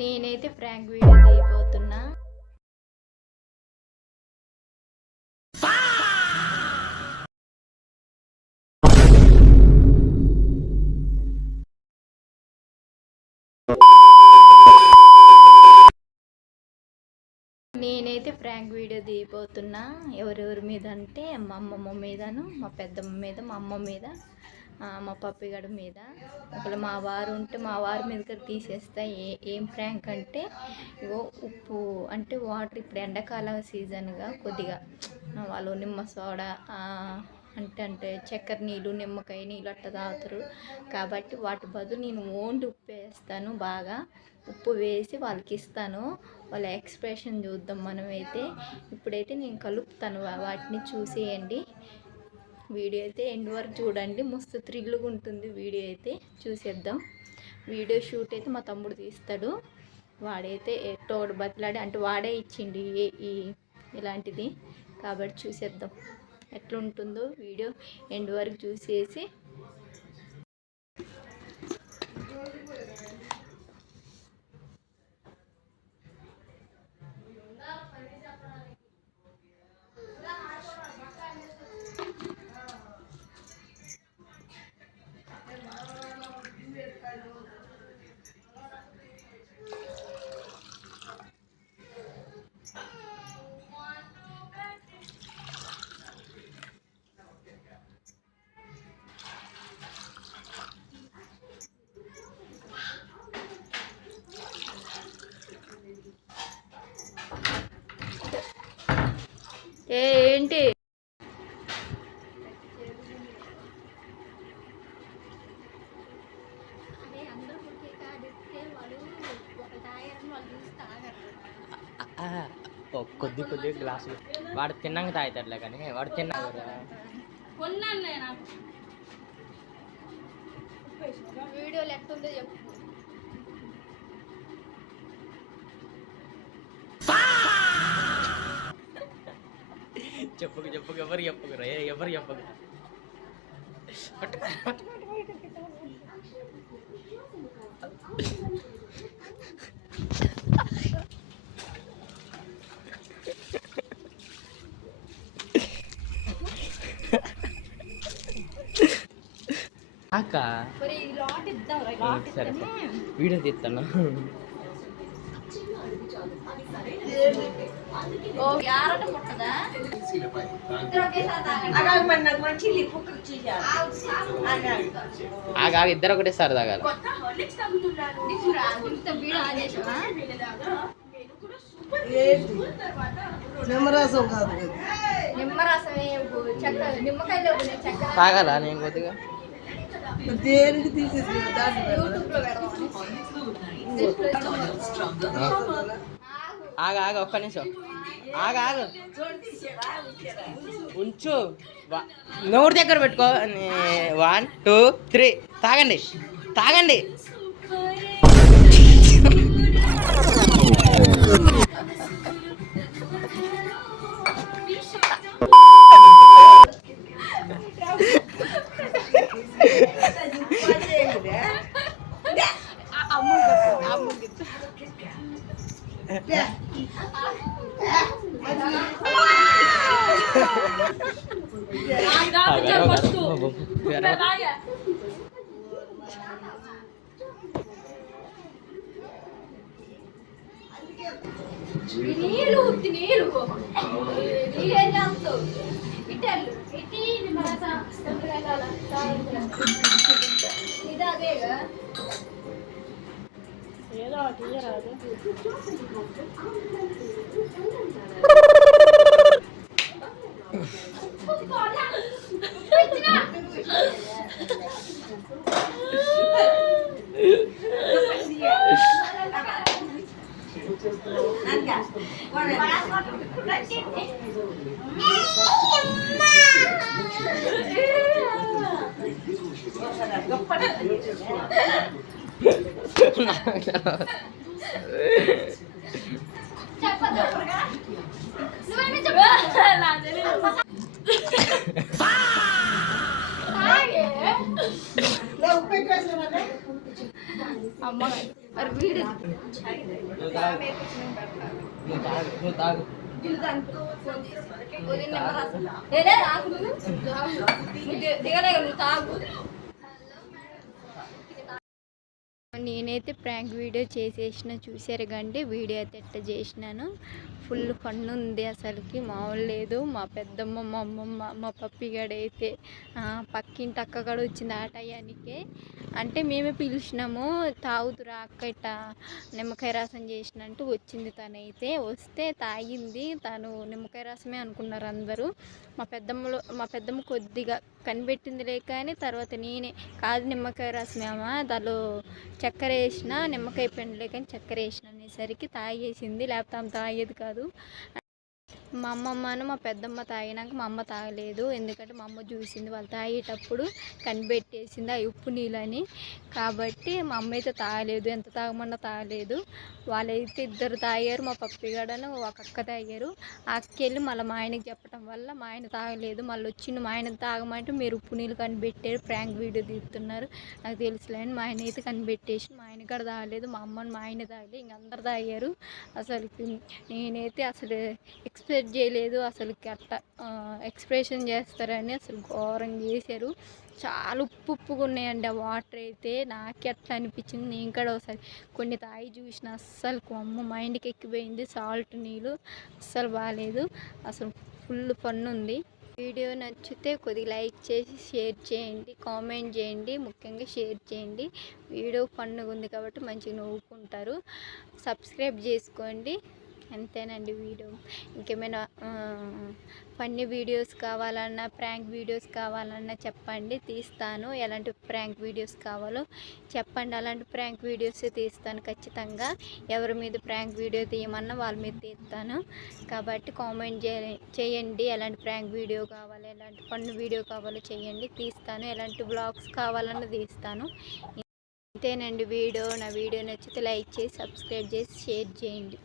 నేనైతే prank video తీయబోతున్నా. ఎవరెవరి మీద అంటే మా అమ్మమ్మ మీదను, మా పెద్దమ్మ మీద, మా అమ్మ మీద, మా పప్పిగడ మీద. ఒకవేళ మా వారు ఉంటే మా వారి మీద తీసేస్తా. ఏం ప్రాంక్ అంటే ఇగో ఉప్పు అంటే వాటర్ ఇప్పుడు ఎండాకాలం సీజన్గా కొద్దిగా వాళ్ళు నిమ్మ సోడా అంటే చక్కెర నీళ్ళు, నిమ్మకాయ నీళ్ళు అట్లా తాగుతారు కాబట్టి వాటి బదులు నేను ఓన్లీ ఉప్పు వేస్తాను. బాగా ఉప్పు వేసి వాళ్ళకి ఇస్తాను. వాళ్ళ ఎక్స్ప్రెషన్ చూద్దాం మనమైతే. ఇప్పుడైతే నేను కలుపుతాను, వాటిని చూసేయండి. వీడియో అయితే ఎండ్ వరకు చూడండి, మస్తు థ్రిల్గా ఉంటుంది. వీడియో అయితే చూసేద్దాం. వీడియో షూట్ అయితే మా తమ్ముడు తీస్తాడు. వాడైతే ఎట్టోడు బతిలాడి అంటే వాడే ఇచ్చిండి ఇలాంటిది కాబట్టి చూసేద్దాం ఎట్లుంటుందో. వీడియో ఎండ్ వరకు చూసేసి ఏంటి కొద్ది గ్లాసులు వాడు తిన్నాక తాగుతాడులే, కానీ వాడు తిన్నాక వీడియోలు ఎట్టుందో చెప్పు. చెప్పకు ఎవరు చెప్పకు అక్క సరే వీడియో తీస్తాను. ఇద్దరు ఒకటేసారి తాగాలి. తాగాలా నేను కొద్దిగా దేనికి తీసేసి ఆగా ఒక్క నిమిషం ఆగు ఉంచు. నోరు దగ్గర పెట్టుకో. 1 2 3 తాగండి. నీళ్ళు నీళ్ళేం చేస్తావు? ఇటెళ్ళు ఇటీ ఇది అదేగా ఏదో తీయరాదు. అమ్మ మరి వీడియో నువ్వు తాగు. నువ్వు తాగు. నేనైతే ప్రాంక్ వీడియో చేసేసిన చూసారు కండి. వీడియో అయితే ఎట్ట చేసినాను. ఫుల్ ఫన్ ఉంది, అసలుకి మామూలు లేదు. మా పెద్దమ్మ, మా అమ్మమ్మ, మా పప్పిగాడైతే పక్కింటి అక్కగాడు వచ్చింది ఆ టయానికే. అంటే మేమే పిలిచినాము, తాగుతురా అక్క ఇట్ట నిమ్మకాయ రసం చేసినట్టు వచ్చింది. తనైతే వస్తే తాగింది. తను నిమ్మకాయ రసమే అనుకున్నారు అందరూ. మా పెద్దమ్మ కొద్దిగా కనిపెట్టిందిలే, కానీ తర్వాత నేనే కాదు నిమ్మకాయ రసమేమా, దానిలో చక్కెర వేసిన, నిమ్మకాయ పిండలే కానీ చక్కెర వేసిన అనేసరికి తాగేసింది. లేకపోతే ఆమె తాగేది కాదు. మా అమ్మమ్మను మా పెద్దమ్మ తాగినాక మా అమ్మ తాగలేదు, ఎందుకంటే మా అమ్మ చూసింది వాళ్ళు తాగేటప్పుడు, కనిపెట్టేసింది ఆ ఉప్పు నీళ్ళని. కాబట్టి మా అమ్మ అయితే తాగలేదు, ఎంత తాగమన్నా తాగలేదు. వాళ్ళైతే ఇద్దరు తాగారు, మా పప్పిగాడను ఒక అక్క తాగారు. ఆ అక్క వెళ్ళి మళ్ళీ మా ఆయనకి చెప్పడం వల్ల మా ఆయన తాగలేదు. మళ్ళీ వచ్చిండు మా ఆయన తాగమంటే మీరు ఉప్పు నీళ్ళు కనిపెట్టారు, ప్రాంక్ వీడియో తీస్తున్నారు నాకు తెలుసులేని మా ఆయన అయితే కనిపెట్టేసి మా ఆయన కూడా తాగలేదు. మా అమ్మని మా ఆయన తాగలేదు, ఇంక అందరు తాగారు. అసలు నేనైతే అసలు ఎక్స్పెక్ట్ చేయలేదు అసలుకి అట్లా ఎక్స్ప్రెషన్ చేస్తారని. అసలు ఘోరంగా చేశారు. చాలా ఉప్పుగా ఉన్నాయండి ఆ వాటర్ అయితే. నాకే అట్లా అనిపించింది. నేను కూడా ఒకసారి కొన్ని తాగి చూసిన, అస్సలు అమ్మ మైండ్కి ఎక్కిపోయింది. సాల్ట్ నీళ్ళు అస్సలు బాగాలేదు. అసలు ఫుల్ ఫన్ ఉంది. వీడియో నచ్చితే కొద్దిగా లైక్ చేసి షేర్ చేయండి, కామెంట్ చేయండి, ముఖ్యంగా షేర్ చేయండి. వీడియో ఫన్గా ఉంది కాబట్టి మంచిగా నవ్వుకుంటారు. సబ్స్క్రైబ్ చేసుకోండి. అంతేనండి వీడియో. ఇంకేమైనా ఫన్నీ వీడియోస్ కావాలన్నా, ప్రాంక్ వీడియోస్ కావాలన్నా చెప్పండి, తీస్తాను. ఎలాంటి ప్రాంక్ వీడియోస్ కావాలో చెప్పండి, అలాంటి ప్రాంక్ వీడియోస్ తీస్తాను ఖచ్చితంగా. ఎవరి మీద ప్రాంక్ వీడియో తీయమన్నా వాళ్ళ మీద తీస్తాను. కాబట్టి కామెంట్ చేయండి, ఎలాంటి ప్రాంక్ వీడియో కావాలి, ఎలాంటి ఫన్నీ వీడియో కావాలో చేయండి, తీస్తాను. ఎలాంటి బ్లాగ్స్ కావాలన్నా తీస్తాను. అంతేనండి వీడియో. నా వీడియో నచ్చితే లైక్ చేసి, సబ్స్క్రైబ్ చేసి, షేర్ చేయండి.